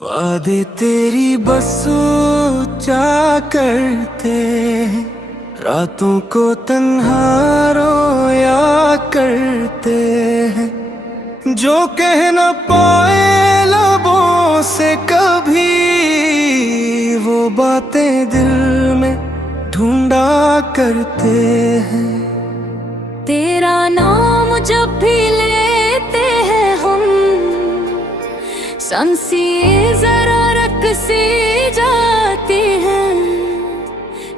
वादे तेरी बस सोचा करते हैं, रातों को तन्हा रोया करते हैं। जो कह न पाए लबों से कभी, वो बातें दिल में ढूंढा करते हैं। तेरा नाम जब भी लेते हैं हम, सांसी जरा रक सी जाती हैं।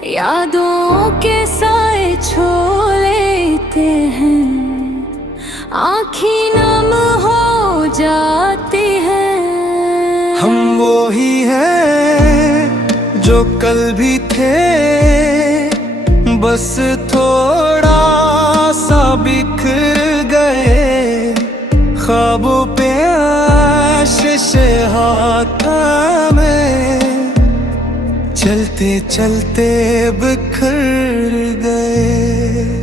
यादों के साए छो लेते हैं, आँखें नम हो जाती हैं। हम वो ही हैं जो कल भी थे, बस थोड़ा सा बिखर गए। ख्वाबों पे आशीष हाथ में, चलते चलते बिखर गए।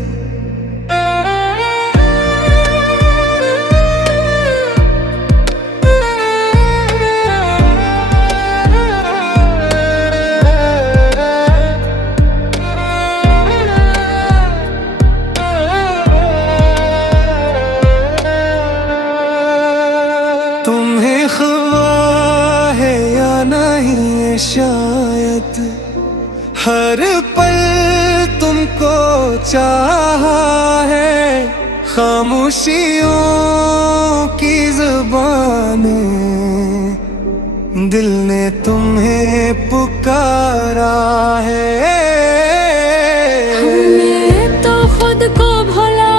तुम्हें ख्वाह है या नहीं शायद, हर पल तुमको चाहा है। खामोशियों की ज़ुबानें, दिल ने तुम्हें पुकारा है। हमने तो खुद को भुला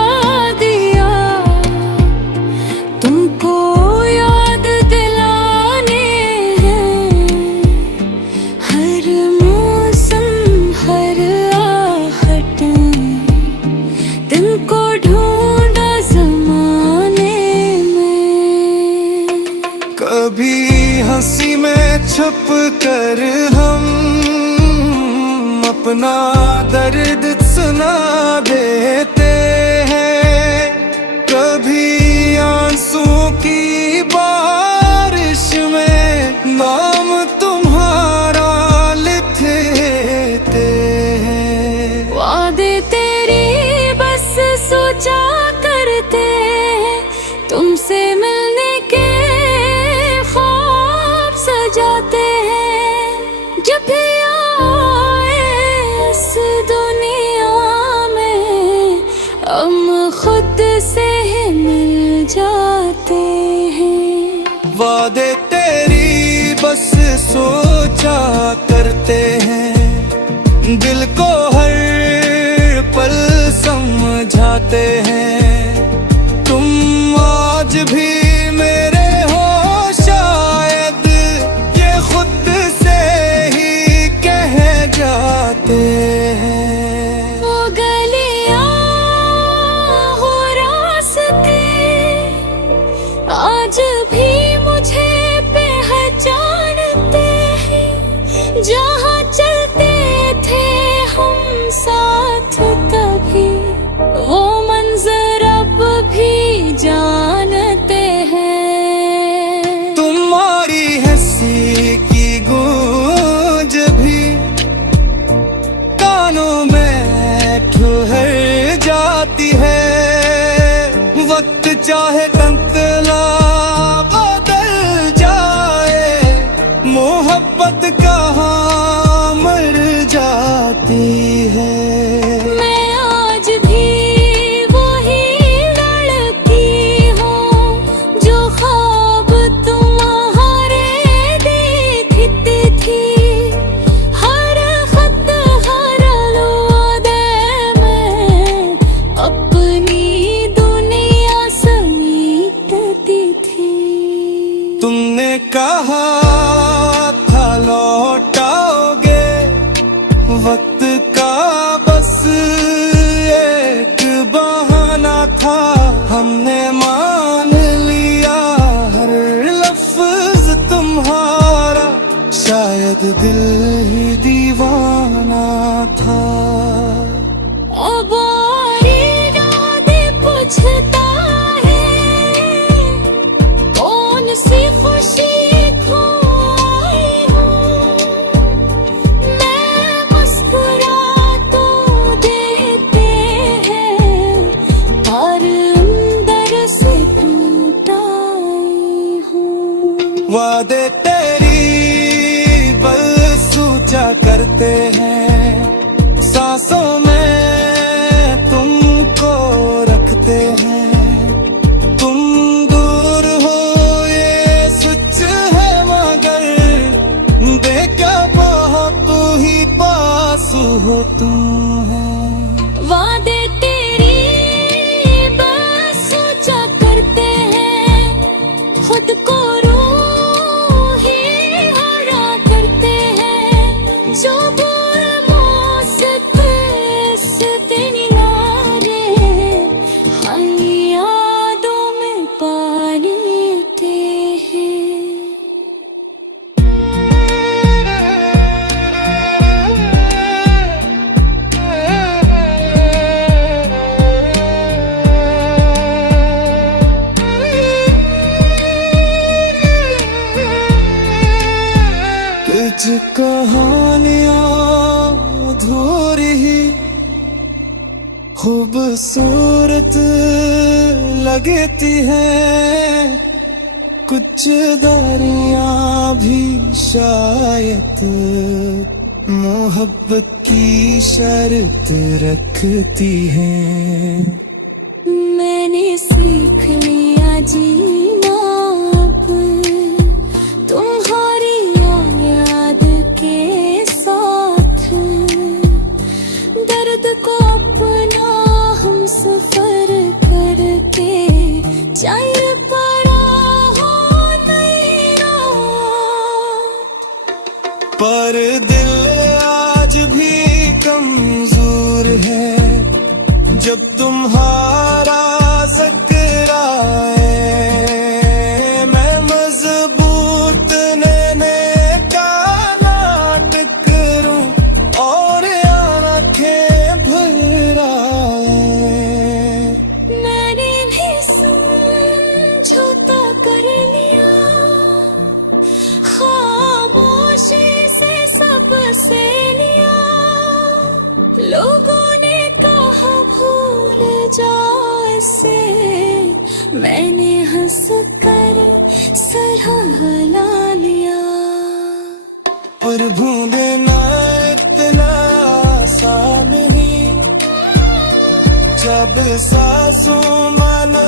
दिया, तुमको याद दिलाने हैं। हर मौसम हर आहट, तुमको ढूंढा ज़माने में। कभी हंसी में छुप कर हम अपना दर्द सुना देते हैं। कभी आंसू की बारिश में नाम तुम्हारा लिख देते हैं। वादे तेरी बस सोचा करते हैं, तुमसे मिलने के ख्वाब सजाते हैं। जब भी आए इस दुनिया में, हम खुद से ही मिल जाते हैं। वादे तेरी बस सोचा करते हैं, दिल को हर पल समझाते हैं। तुम आज भी मेरे हो शायद, ये खुद से ही कह जाते हैं। वो गलियां हो रास्ते, आज भी मुझे पहचानते हैं। जहाँ चलते थे हम साथ कभी, वो मंजर अब भी जानते हैं। तुम्हारी हंसी की गूंज भी कानों में ठुहर जाती है। वक्त चाहे तंतला बदल जाए, मोहब्बत कहाँ मर जाती है। मैं आज भी वही लड़की हूँ, जो ख्वाब तुम्हारे देखती थी। हर खत हर लौदे में, अपनी दुनिया समेटती थी। तुमने कहा था लौटाओगे, वक्त का बस एक बहाना था। हमने मान लिया हर लफ्ज तुम्हारा, शायद दिल ही दीवाना था। अब और यादें पूछता है, कौन सी खुशी खो वादे तेरी बल सूचा करते हैं, सांसों में तुमको रखते हैं। तुम दूर हो ये सच है, मगर देखा बहुत तू ही पास हो तुम है। वादे तेरी बस सोचा करते हैं, खुद को रूह ही हरा करते हैं। जो बोल मौसते से तेरी यारे हर यादों में पानी ते हैं। कुछ कहानियां अधूरी ही खूबसूरत लगती हैं, कुछ दारियां भी शायद मोहब्बत की शर्त रखती हैं। मैंने सीख लिया जीना अब तुम्हारी याद के साथ। दर्द को अपना हम सफर करके जाए पड़ा हो नई रात। पर दिल आज भी कमजोर है, जब तुम्हारा जिक्र आए। मैं मजबूत नैने का नाटक करूं और आंखें भर आए। मैंने भी समझौता कर लिया, खामोशी से सबसे लिया। लोगों ने कहा भूल जाओ इसे, मैंने हंस कर सर हिला लिया। पर भूलना इतना आसान नहीं, जब सांसों माना